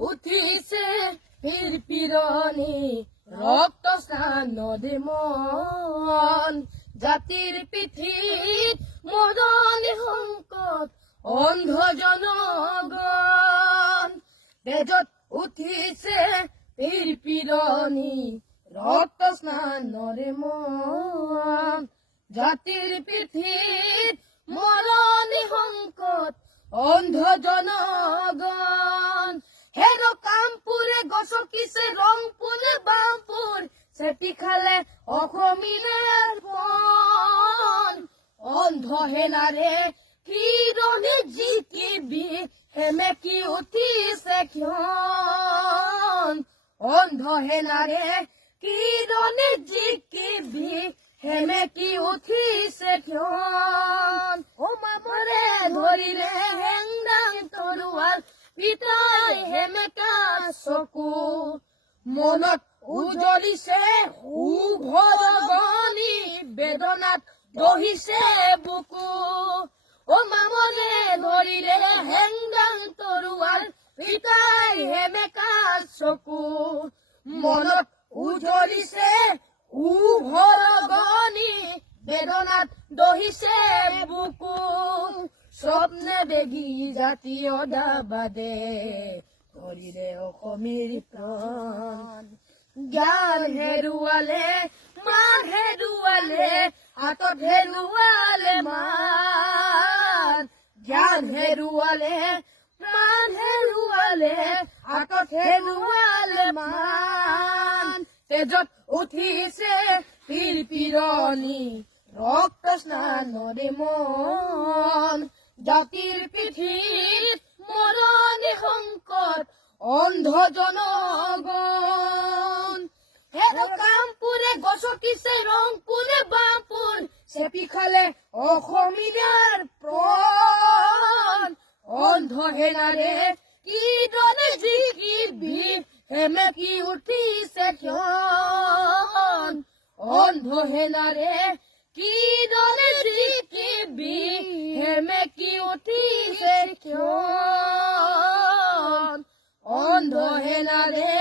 উঠিছে পীৰ পিৰণি ৰক্ত স্নানৰে মন জাতিৰ পিঠিত মৰণি সংকট অন্ধ জনগণ তেজত উঠিছে পীৰ পিৰণি ৰক্ত স্নানৰে মন জাতিৰ পিঠিত মৰণি সংকট অন্ধ জনগণ হেৰ কামপুৰে গছকিছে ৰংপুৰে বামপুৰ চেপি খালে অসমীয়াৰ পণ অন্ধ হেনাৰে কিৰণি জিকিবি সেমেকি উঠিছে ক্ষণ অন্ধ হেনাৰে কিৰণি জিকিবি সেমেকি উঠিছে ক্ষণ ও মামৰে ধৰিলে হেংদাং তৰোৱাল পিতাই হেমেকা চকু মনত উজলিছে উভৰগনি বেদনাত দহিছে বুকু ও মামৰে ধৰিলে হেংদাং তৰোৱাল পিতাই হেমেকা চকু মনত উজলিছে উভৰগনি বেদনাত দহিছে বুকু স্বপ্নে বেগী জাতীয় দাবাদে কৰিলে অসমীৰ প্ৰাণ জ্ঞান হেৰুৱালে মান হেৰুৱালে হাতত হেৰুৱালে মান জ্ঞান হেৰুৱালে মান হেৰুৱালে হাতত হেৰুৱালে মান তেজত উঠিছে পীৰ পিৰণি ৰক্ত স্নানৰে মন জাতিৰ পিঠিত মৰণি সংকট অন্ধ জনগণ হেৰ কামপুৰে গছকিছে ৰংপুৰে বামপুৰ চেপি খালে অসমীয়াৰ প্ৰাণ অন্ধ হেনাৰে কিৰণি জিকিবি সেমেকি উঠিছে ক্ষণ অন্ধ হেনাৰে কিৰণি জিকিবি সেমেকি উঠিছে ক্ষণ অন্ধ হেনাৰে